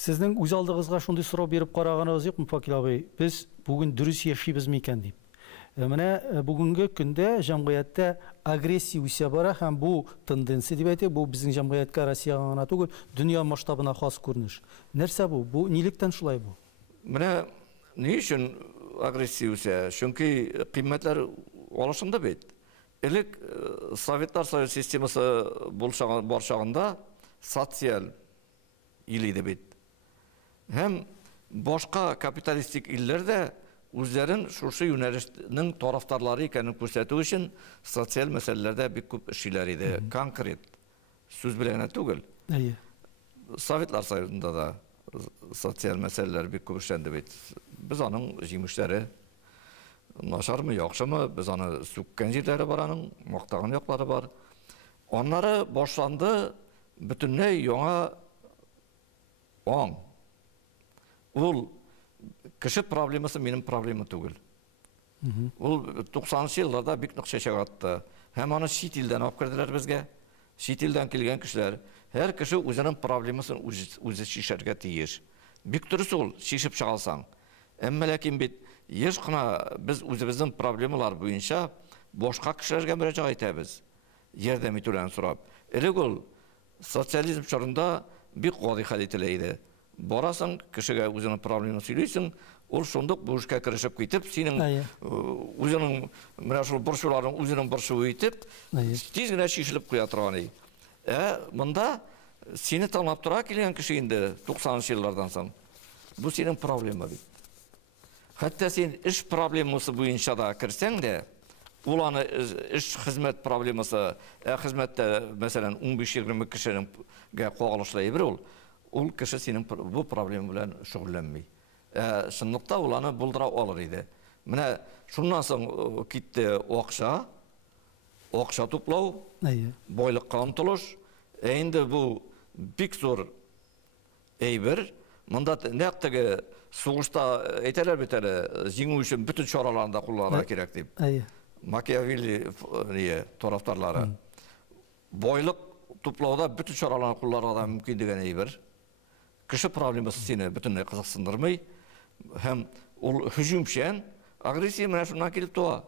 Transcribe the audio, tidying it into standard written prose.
Сіздің өз алдығызға шундай сұрау беріп қарағаныңыз жоқ, Пакил абай? Біз бүгін дұрыс яшибіз мекен deyip. Менә бүгінгі күндә җәмгыятьтә агрессия үсә бара һәм бу тенденция дип әйтик, бу безнең җәмгыятькә Россиягә гына түгел, дөнья масштабына хас күренеш. Нәрсә бу? Бу нилектән шулай бу? Менә ни өчен агрессия үсә? Чөнки кыйммәтләр алышында бит. Элек Советлар Союз системасы бар чагында социаль ил иде бит. Һәм башка капиталистик илләрдә үзләрен шушы юнәлешнең тарафдарлары икәнен күрсәтү өчен социаль мәсьәләләрдә бик күп эшләр иде. Конкрет сүз белән түгел. Советлар Союзында да социаль мәсьәләләр бик күп эшләнде бит. Без аның җимешләре начармы, яхшымы, без аны сүккән җирләре бар аның, мактаган яклары бар. Аннары башланды бөтенләй яңа ан. Ул кеше проблемасы минем проблема түгел. Ул 90-нчы елларда бик нык чәчәк атты. Һәм аны чит илдән алып керделәр безгә. Чит илдән килгән кешеләр. Һәр кеше үзенең проблемасын үзе чишәргә тиеш. Бик дөрес ул, чишеп чыгалсаң. Әмма ләкин бит еш кына без үзебезнең проблемалар буенча башка кешеләргә мөрәҗәгать итәбез. Ярдәм итүләрен сорап. Элек ул социализм чорында бик гади хәл ителә иде. Барасың, кешегә үзенең проблеманы сөйлисең, ул шундук бу эшкә керешеп китеп, синең үзенең менә шул борчуларын үзенең борчуы итеп, тиз генә чишелеп куя торган. Монда сине тыңлап тора килгән кеше инде 90-нчы еллардан соң. Бу синең проблема бит. Хәтта син эш проблемасы буенча да кирсәң дә, ул аны эш хезмәт проблемасы, хезмәттә, мәсәлән, 15-20 кешенең кагылышлы бер ул кеше синең бу проблема белән шөгыльләнми. Шунлыкта ул аны булдыра алыр иде. Менә шуннан соң китте акча туплау, байлыкка омтылыш. Инде бу бик зур әйбер. Монда нәкъ теге сугышта әйтәләр бит әле, җиңү өчен bütün чараларны да кулланырга кирәк дип. Макиавелли тарафдарлары. Байлык туплауда bütün чараларны кулланырга мөмкин дигән әйбер. Кеше проблемасы сине бөтенләй кызыксындырмый. Һәм ул һөҗүмчән, агрессия менә шуннан килеп туа.